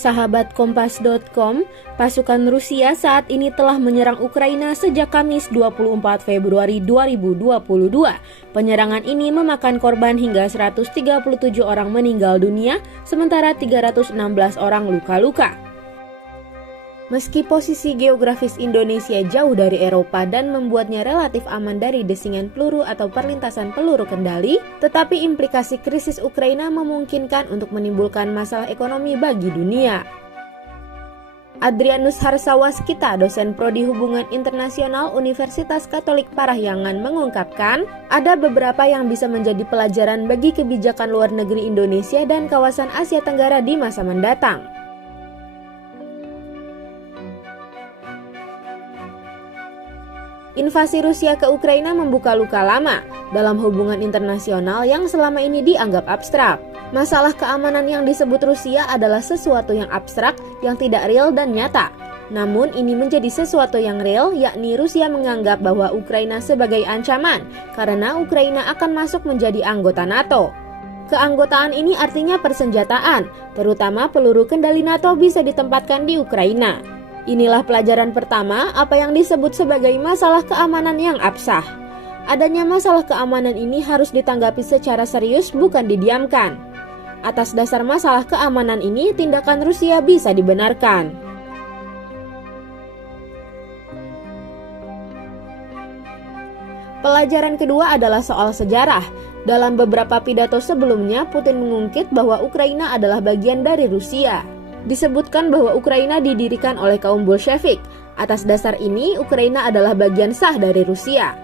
Sahabat Kompas.com, pasukan Rusia saat ini telah menyerang Ukraina sejak Kamis 24 Februari 2022. Penyerangan ini memakan korban hingga 137 orang meninggal dunia, sementara 316 orang luka-luka. Meski posisi geografis Indonesia jauh dari Eropa dan membuatnya relatif aman dari desingan peluru atau perlintasan peluru kendali, tetapi implikasi krisis Ukraina memungkinkan untuk menimbulkan masalah ekonomi bagi dunia. Adrianus Harsawaskita, dosen Prodi Hubungan Internasional Universitas Katolik Parahyangan mengungkapkan, ada beberapa yang bisa menjadi pelajaran bagi kebijakan luar negeri Indonesia dan kawasan Asia Tenggara di masa mendatang. Invasi Rusia ke Ukraina membuka luka lama dalam hubungan internasional yang selama ini dianggap abstrak. Masalah keamanan yang disebut Rusia adalah sesuatu yang abstrak, yang tidak real dan nyata. Namun ini menjadi sesuatu yang real, yakni Rusia menganggap bahwa Ukraina sebagai ancaman karena Ukraina akan masuk menjadi anggota NATO. Keanggotaan ini artinya persenjataan, terutama peluru kendali NATO bisa ditempatkan di Ukraina. Inilah pelajaran pertama apa yang disebut sebagai masalah keamanan yang absah. Adanya masalah keamanan ini harus ditanggapi secara serius, bukan didiamkan. Atas dasar masalah keamanan ini, tindakan Rusia bisa dibenarkan. Pelajaran kedua adalah soal sejarah. Dalam beberapa pidato sebelumnya, Putin mengungkit bahwa Ukraina adalah bagian dari Rusia. Disebutkan bahwa Ukraina didirikan oleh kaum Bolshevik. Atas dasar ini, Ukraina adalah bagian sah dari Rusia.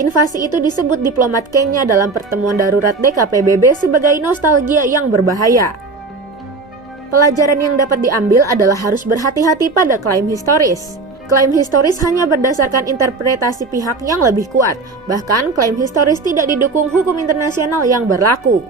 Invasi itu disebut diplomat Kenya dalam pertemuan darurat DKPBB sebagai nostalgia yang berbahaya. Pelajaran yang dapat diambil adalah harus berhati-hati pada klaim historis. Klaim historis hanya berdasarkan interpretasi pihak yang lebih kuat. Bahkan, klaim historis tidak didukung hukum internasional yang berlaku.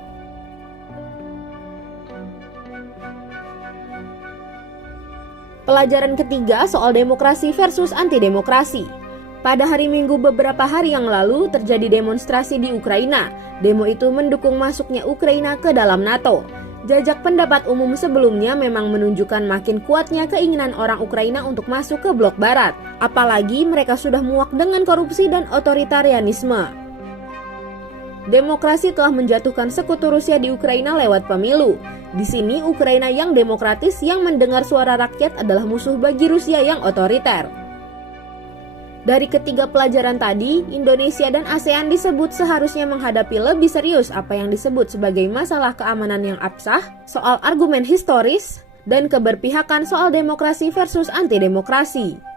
Pelajaran ketiga soal demokrasi versus anti-demokrasi. Pada hari Minggu beberapa hari yang lalu terjadi demonstrasi di Ukraina. Demo itu mendukung masuknya Ukraina ke dalam NATO. Jajak pendapat umum sebelumnya memang menunjukkan makin kuatnya keinginan orang Ukraina untuk masuk ke blok barat. Apalagi mereka sudah muak dengan korupsi dan otoritarianisme. Demokrasi telah menjatuhkan sekutu Rusia di Ukraina lewat pemilu. Di sini Ukraina yang demokratis yang mendengar suara rakyat adalah musuh bagi Rusia yang otoriter. Dari ketiga pelajaran tadi, Indonesia dan ASEAN disebut seharusnya menghadapi lebih serius apa yang disebut sebagai masalah keamanan yang absah, soal argumen historis, dan keberpihakan soal demokrasi versus anti-demokrasi.